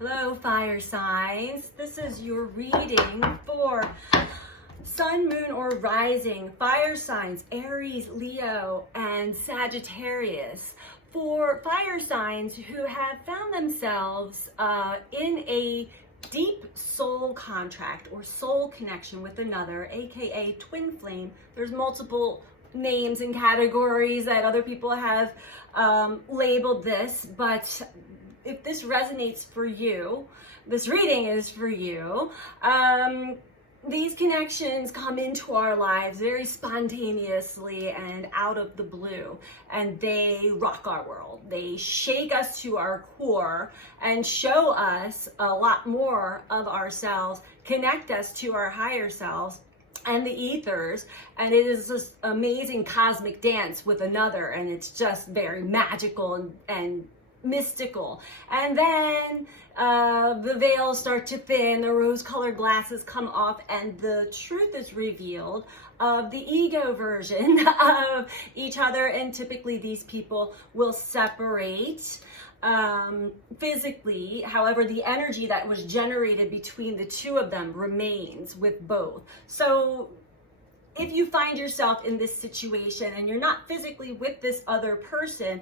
Hello, fire signs. This is your reading for Sun, Moon, or Rising fire signs, Aries, Leo, and Sagittarius. For fire signs who have found themselves in a deep soul contract or soul connection with another, aka twin flame. There's multiple names and categories that other people have labeled this, but if this resonates for you, this reading is for you. These connections come into our lives very spontaneously and out of the blue, and they rock our world. They shake us to our core and show us a lot more of ourselves, connect us to our higher selves and the ethers, and it is this amazing cosmic dance with another, and it's just very magical and mystical. And then the veils start to thin, the rose-colored glasses come off, and the truth is revealed of the ego version of each other. And typically these people will separate physically. However, the energy that was generated between the two of them remains with both. So if you find yourself in this situation and you're not physically with this other person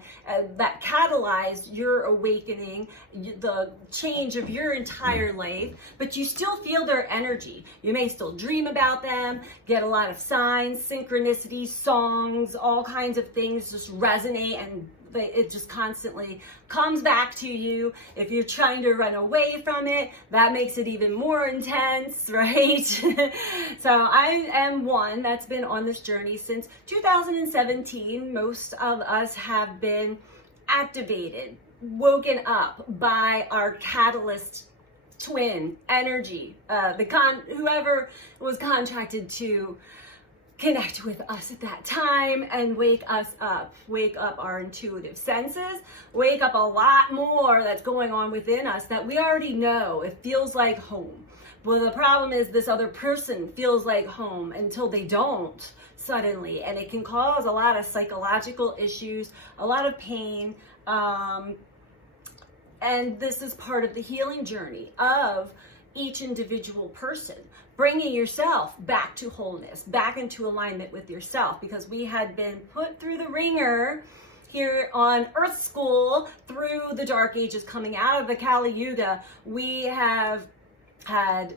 that catalyzed your awakening, the change of your entire life, but you still feel their energy. You may still dream about them, get a lot of signs, synchronicities, songs, all kinds of things just resonate, and it just constantly comes back to you. If you're trying to run away from it, that makes it even more intense, right? So I am one that's been on this journey since 2017. Most of us have been activated, woken up by our catalyst twin energy, whoever was contracted to connect with us at that time and wake up our intuitive senses, wake up a lot more that's going on within us that we already know. It feels like home. Well, the problem is this other person feels like home until they don't suddenly, and it can cause a lot of psychological issues, a lot of pain, and this is part of the healing journey of each individual person, bringing yourself back to wholeness, back into alignment with yourself, because we had been put through the ringer here on Earth School through the Dark Ages. Coming out of the Kali Yuga, we have had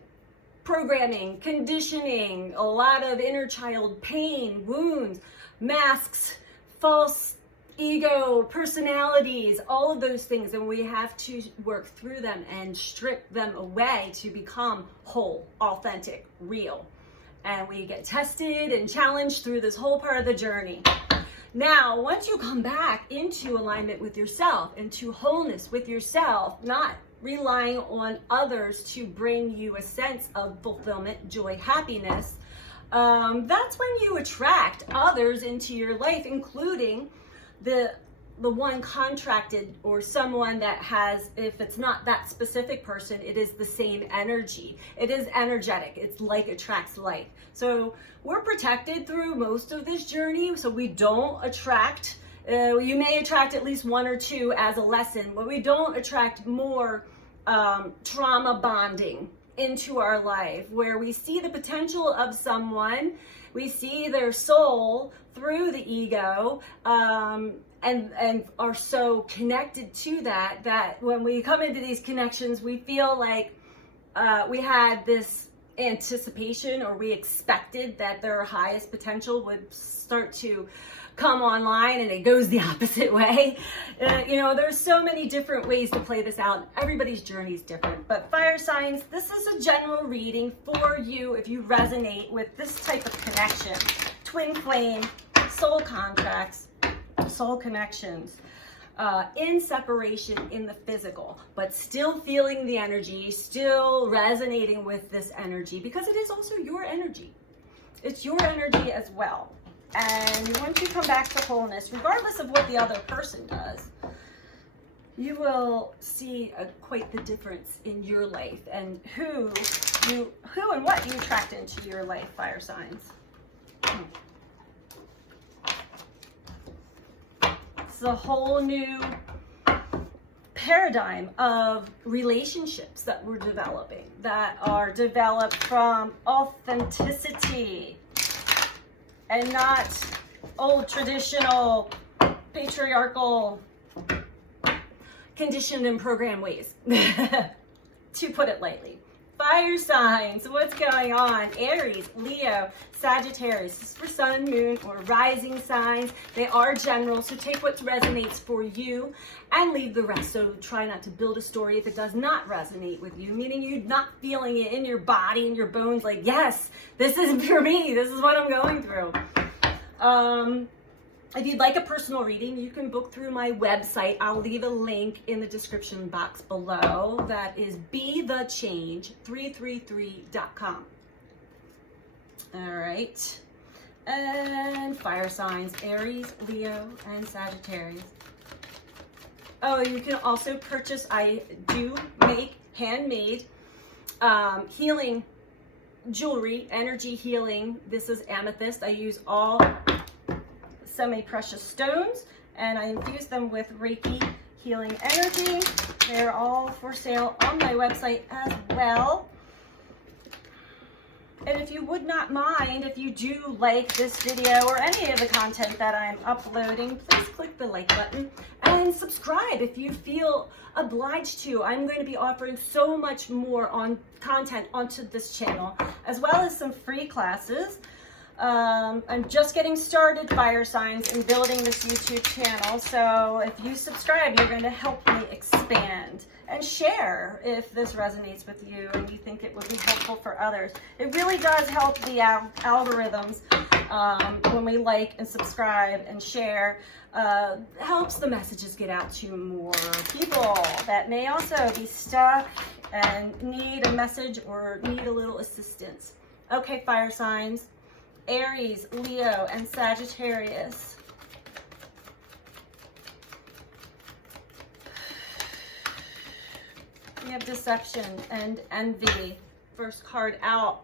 programming, conditioning, a lot of inner child pain, wounds, masks, false ego, personalities, all of those things, and we have to work through them and strip them away to become whole, authentic, real. And we get tested and challenged through this whole part of the journey. Now, once you come back into alignment with yourself, into wholeness with yourself, not relying on others to bring you a sense of fulfillment, joy, happiness, that's when you attract others into your life, including the one contracted or someone that has, if it's not that specific person, it is the same energy. It is energetic. It's like attracts like. So we're protected through most of this journey, so we don't attract, you may attract at least one or two as a lesson, but we don't attract more trauma bonding into our life, where we see the potential of someone, we see their soul through the ego, and are so connected to that when we come into these connections, we feel like we had this anticipation, or we expected that their highest potential would start to come online, and it goes the opposite way. There's so many different ways to play this out. Everybody's journey is different, but fire signs, this is a general reading for you if you resonate with this type of connection. Twin flame, soul contracts, soul connections, in separation in the physical, but still feeling the energy, still resonating with this energy, because it is also your energy. It's your energy as well. And once you come back to wholeness, regardless of what the other person does, you will see quite the difference in your life and who and what you attract into your life, fire signs. It's a whole new paradigm of relationships that we're developing, that are developed from authenticity and not old traditional patriarchal conditioned and programmed ways, to put it lightly. Fire signs, what's going on? Aries, Leo, Sagittarius. This is for sun, moon, or rising signs. They are general, so take what resonates for you and leave the rest. So try not to build a story if it does not resonate with you, meaning you're not feeling it in your body and your bones like, yes, this is for me. This is what I'm going through. If you'd like a personal reading, you can book through my website. I'll leave a link in the description box below. That is BeTheChange333.com. All right. And fire signs, Aries, Leo, and Sagittarius. Oh, you can also purchase, I do make handmade healing jewelry, energy healing. This is amethyst. I use all semi-precious stones, and I infuse them with Reiki healing energy. They're all for sale on my website as well. And if you would not mind, if you do like this video or any of the content that I'm uploading, please click the like button and subscribe if you feel obliged to. I'm going to be offering so much more on content onto this channel, as well as some free classes. I'm just getting started, fire signs, in building this YouTube channel. So if you subscribe, you're going to help me expand, and share if this resonates with you and you think it would be helpful for others. It really does help the algorithms when we like and subscribe and share. Helps the messages get out to more people that may also be stuck and need a message or need a little assistance. Okay, fire signs. Aries, Leo, and Sagittarius. We have deception and envy. First card out.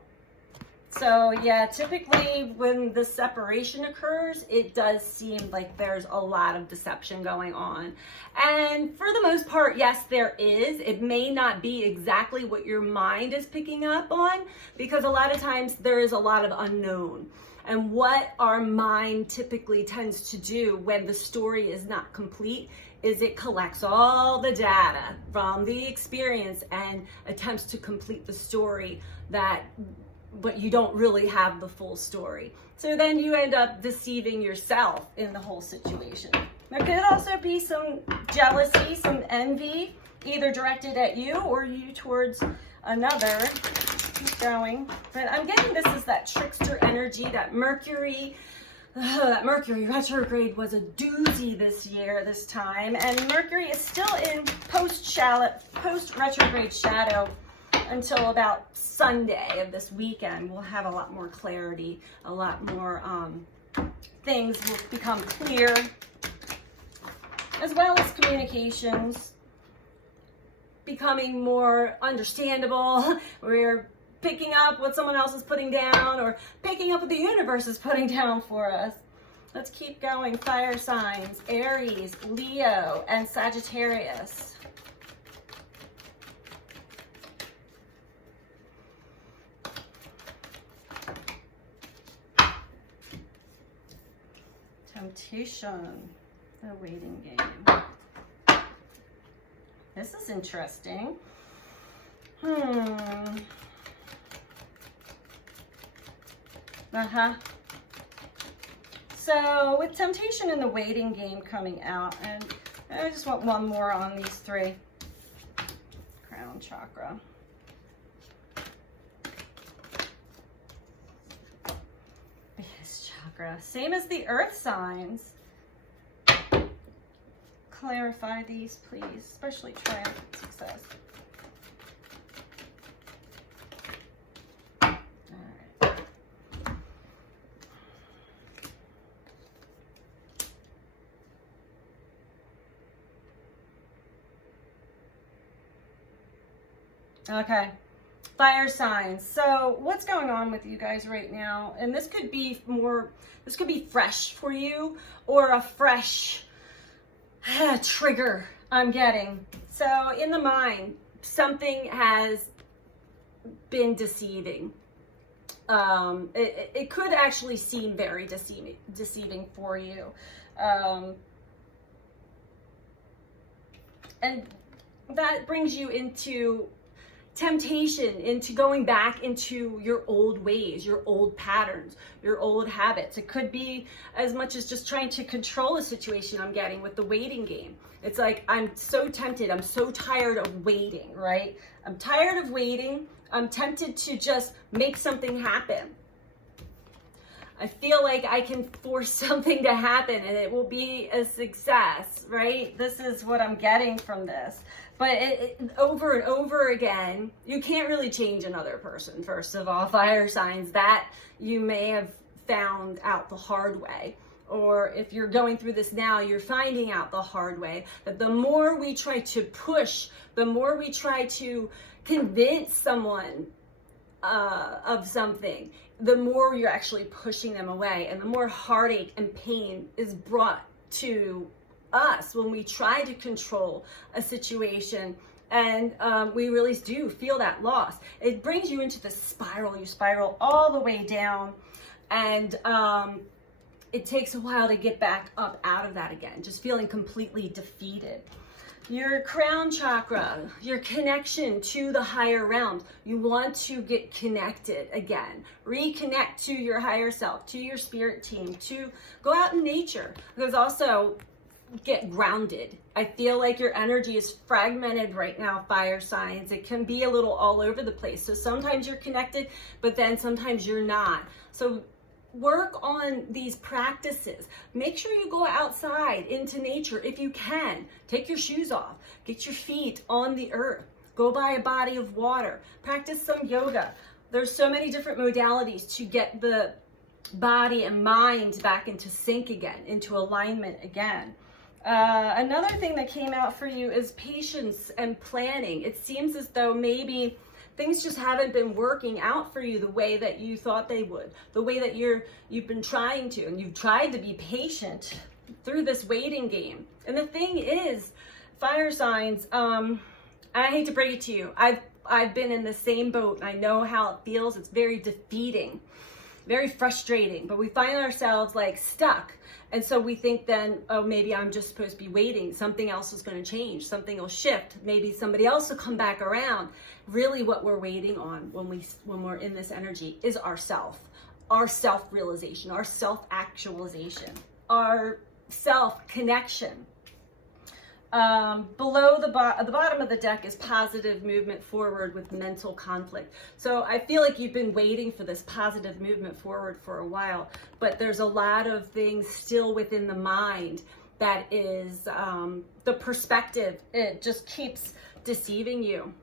So yeah, typically when the separation occurs, it does seem like there's a lot of deception going on. And for the most part, yes, there is. It may not be exactly what your mind is picking up on, because a lot of times there is a lot of unknown. And what our mind typically tends to do when the story is not complete is it collects all the data from the experience and attempts to complete the story, but you don't really have the full story. So then you end up deceiving yourself in the whole situation. There could also be some jealousy, some envy, either directed at you or you towards another. Keep going. But I'm getting this is that trickster energy, that Mercury. That Mercury retrograde was a doozy this time. And Mercury is still in post-retrograde shadow until about Sunday of this weekend. We'll have a lot more clarity, a lot more things will become clear, as well as communications becoming more understandable. We're picking up what someone else is putting down, or picking up what the universe is putting down for us. Let's keep going. Fire signs, Aries, Leo, and Sagittarius. Temptation, the waiting game. This is interesting. So with temptation and the waiting game coming out, and I just want one more on these three. Crown chakra. Base chakra. Same as the earth signs. Clarify these, please, especially triumphant success. Okay, fire signs. So what's going on with you guys right now? And this could be fresh for you, or a fresh trigger I'm getting So in the mind, something has been deceiving. It could actually seem very deceiving for you. And that brings you into temptation, into going back into your old ways, your old patterns, your old habits. It could be as much as just trying to control a situation I'm getting with the waiting game. It's like, I'm so tempted, I'm so tired of waiting, right? I'm tired of waiting. I'm tempted to just make something happen. I feel like I can force something to happen and it will be a success, right? This is what I'm getting from this. But over and over again, you can't really change another person, first of all. Fire signs, that you may have found out the hard way. Or if you're going through this now, you're finding out the hard way. That the more we try to push, the more we try to convince someone of something, the more you're actually pushing them away, and the more heartache and pain is brought to us when we try to control a situation, and we really do feel that loss. It brings you into the spiral. You spiral all the way down, and it takes a while to get back up out of that again, just feeling completely defeated. Your crown chakra, your connection to the higher realms. You want to get connected again. Reconnect to your higher self, to your spirit team, to go out in nature. There's also get grounded. I feel like your energy is fragmented right now, fire signs. It can be a little all over the place. So sometimes you're connected, but then sometimes you're not. So work on these practices. Make sure you go outside into nature if you can. Take your shoes off. Get your feet on the earth. Go by a body of water. Practice some yoga. There's so many different modalities to get the body and mind back into sync again, into alignment again. Another thing that came out for you is patience and planning. It seems as though maybe things just haven't been working out for you the way that you thought they would, the way that you've been trying to, and you've tried to be patient through this waiting game. And the thing is, fire signs, I hate to break it to you, I've been in the same boat, and I know how it feels. It's very defeating, very frustrating, but we find ourselves like stuck. And so we think then, oh, maybe I'm just supposed to be waiting. Something else is going to change. Something will shift. Maybe somebody else will come back around. Really what we're waiting on when we're in this energy is ourself, our self-realization, our self-actualization, our self-connection. Below the bottom of the deck is positive movement forward with mental conflict. So I feel like you've been waiting for this positive movement forward for a while, but there's a lot of things still within the mind that is the perspective. It just keeps deceiving you.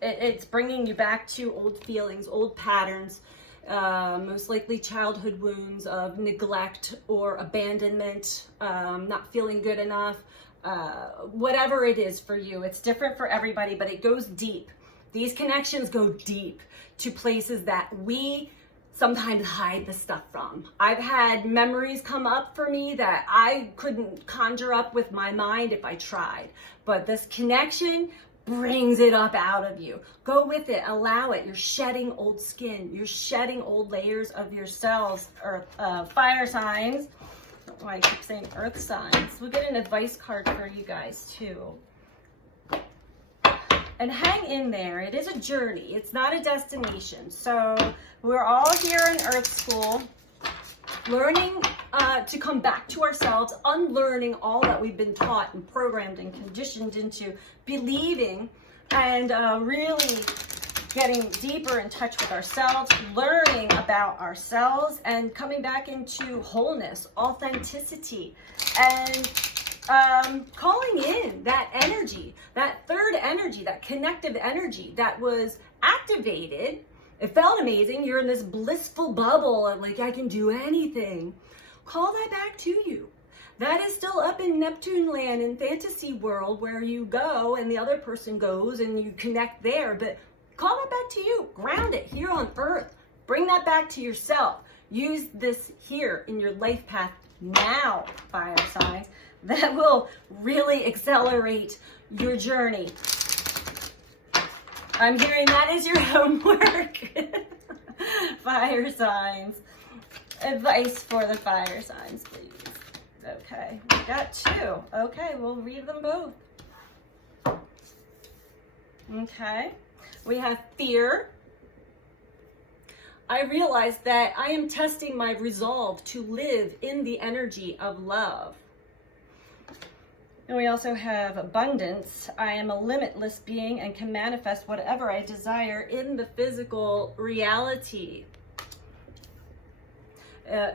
It's bringing you back to old feelings, old patterns, most likely childhood wounds of neglect or abandonment, not feeling good enough. Whatever it is for you, it's different for everybody, but it goes deep. These connections go deep to places that we sometimes hide the stuff from. I've had memories come up for me that I couldn't conjure up with my mind if I tried, but this connection brings it up out of you. Go with it, allow it. You're shedding old skin. You're shedding old layers of yourselves, or fire signs. I keep saying earth signs. We'll get an advice card for you guys too. And hang in there. It is a journey. It's not a destination. So we're all here in Earth School, learning to come back to ourselves, unlearning all that we've been taught and programmed and conditioned into believing, and really getting deeper in touch with ourselves, learning about ourselves, and coming back into wholeness, authenticity, and calling in that energy, that third energy, that connective energy that was activated. It felt amazing. You're in this blissful bubble of like, I can do anything. Call that back to you. That is still up in Neptune land, in fantasy world, where you go and the other person goes and you connect there. But call that back to you. Ground it here on Earth. Bring that back to yourself. Use this here in your life path now, fire signs. that will really accelerate your journey. I'm hearing that is your homework. Fire signs. Advice for the fire signs, please. Okay, we got 2. Okay, we'll read them both. Okay, we have fear. I realize that I am testing my resolve to live in the energy of love. And we also have abundance. I am a limitless being and can manifest whatever I desire in the physical reality.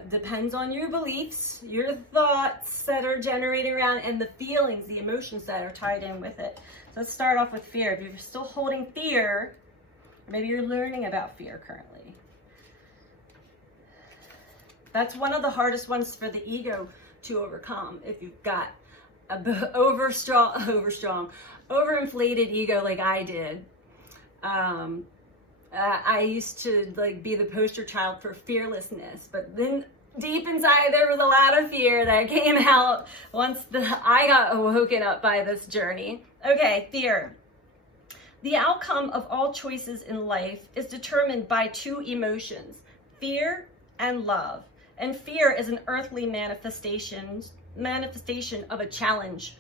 Depends on your beliefs, your thoughts that are generating around, and the feelings, the emotions that are tied in with it. So let's start off with fear. If you're still holding fear, or maybe you're learning about fear currently. That's one of the hardest ones for the ego to overcome. If you've got a overinflated ego like I did. I used to like be the poster child for fearlessness, but then deep inside there was a lot of fear that came out once I got woken up by this journey. Okay, fear. The outcome of all choices in life is determined by 2 emotions, fear and love. And fear is an earthly manifestation of a challenge.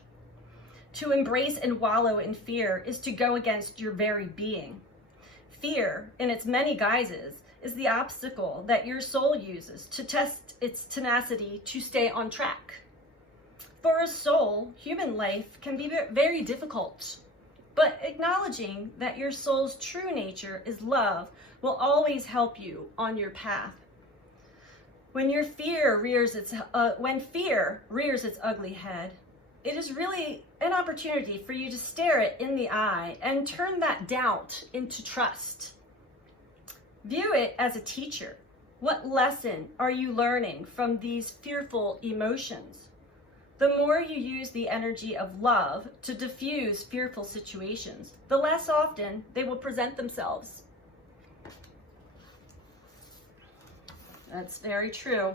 To embrace and wallow in fear is to go against your very being. Fear, in its many guises, is the obstacle that your soul uses to test its tenacity to stay on track. For a soul, human life can be very difficult, but acknowledging that your soul's true nature is love will always help you on your path. When fear rears its ugly head, it is really an opportunity for you to stare it in the eye and turn that doubt into trust. View it as a teacher. What lesson are you learning from these fearful emotions? The more you use the energy of love to diffuse fearful situations, the less often they will present themselves. That's very true.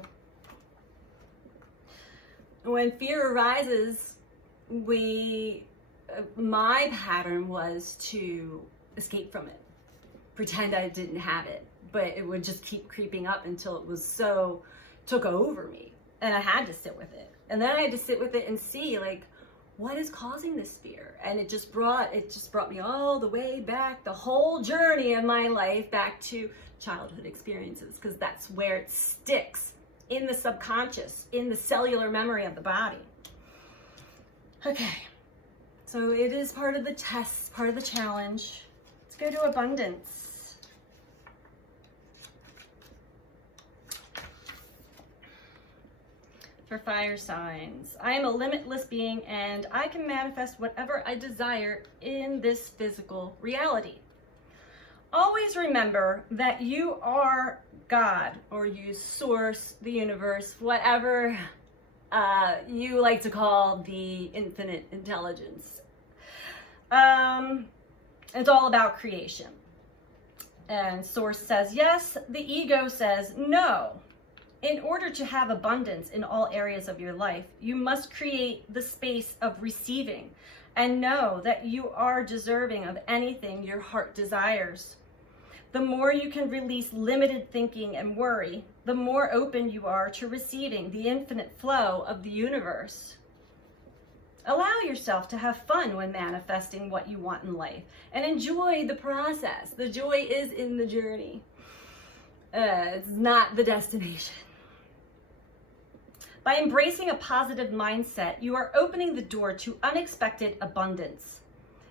When fear arises, my pattern was to escape from it, pretend I didn't have it, but it would just keep creeping up until it was took over me, and I had to sit with it. And then I had to sit with it and see, like, what is causing this fear? And it just brought me all the way back, the whole journey of my life, back to childhood experiences, because that's where it sticks, in the subconscious, in the cellular memory of the body. Okay, so it is part of the test, part of the challenge. Let's go to abundance. For fire signs, I am a limitless being and I can manifest whatever I desire in this physical reality. Always remember that you are God, or use source, the universe, whatever you like to call the infinite intelligence. It's all about creation. And source says yes, the ego says no. In order to have abundance in all areas of your life, you must create the space of receiving and know that you are deserving of anything your heart desires. The more you can release limited thinking and worry, the more open you are to receiving the infinite flow of the universe. Allow yourself to have fun when manifesting what you want in life and enjoy the process. The joy is in the journey. It's not the destination. By embracing a positive mindset, you are opening the door to unexpected abundance.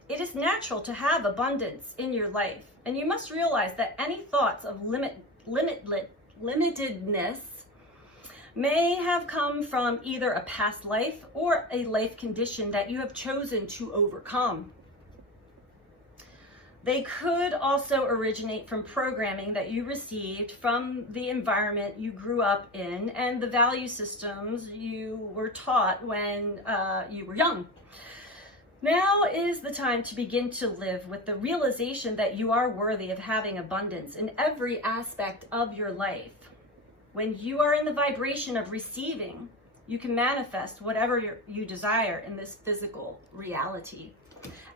It is natural to have abundance in your life, and you must realize that any thoughts of limitedness may have come from either a past life or a life condition that you have chosen to overcome. They could also originate from programming that you received from the environment you grew up in and the value systems you were taught when you were young. Now is the time to begin to live with the realization that you are worthy of having abundance in every aspect of your life. When you are in the vibration of receiving, you can manifest whatever you desire in this physical reality.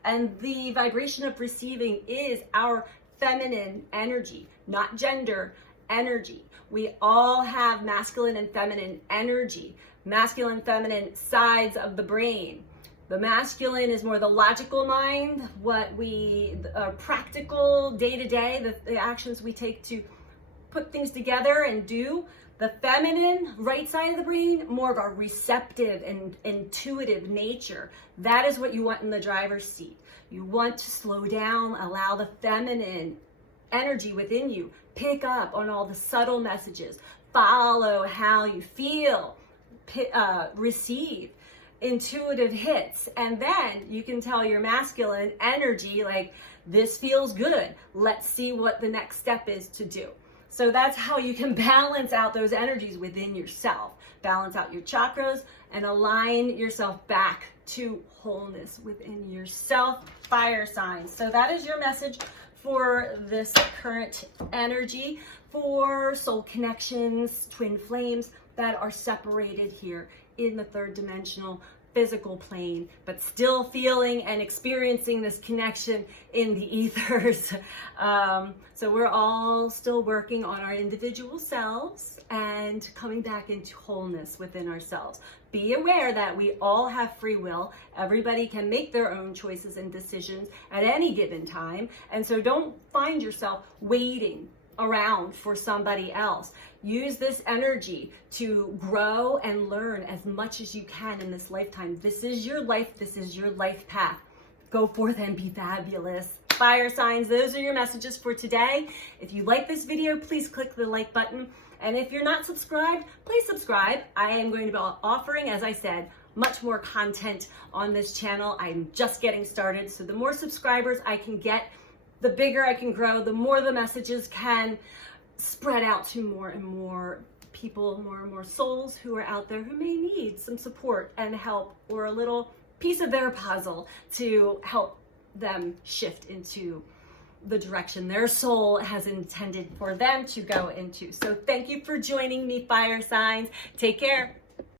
And the vibration of receiving is our feminine energy, not gender energy. We all have masculine and feminine energy, masculine, feminine sides of the brain. The masculine is more the logical mind, what we practical day-to-day, the actions we take to put things together and do. The feminine, right side of the brain, more of a receptive and intuitive nature. That is what you want in the driver's seat. You want to slow down, allow the feminine energy within you, pick up on all the subtle messages, follow how you feel, receive intuitive hits, and then you can tell your masculine energy, like, this feels good. Let's see what the next step is to do. So that's how you can balance out those energies within yourself, balance out your chakras, and align yourself back to wholeness within yourself, fire signs. So that is your message for this current energy for soul connections, twin flames that are separated here in the third dimensional physical plane, but still feeling and experiencing this connection in the ethers. So we're all still working on our individual selves and coming back into wholeness within ourselves. Be aware that we all have free will. Everybody can make their own choices and decisions at any given time. And so don't find yourself waiting around for somebody else. Use this energy to grow and learn as much as you can in this lifetime. This is your life. This is your life path. Go forth and be fabulous. Fire signs, those are your messages for today. If you like this video, please click the like button. And if you're not subscribed, please subscribe. I am going to be offering, as I said, much more content on this channel. I'm just getting started. So the more subscribers I can get, the bigger I can grow, the more the messages can spread out to more and more people, more and more souls who are out there who may need some support and help, or a little piece of their puzzle to help them shift into the direction their soul has intended for them to go into. So thank you for joining me, fire signs. Take care.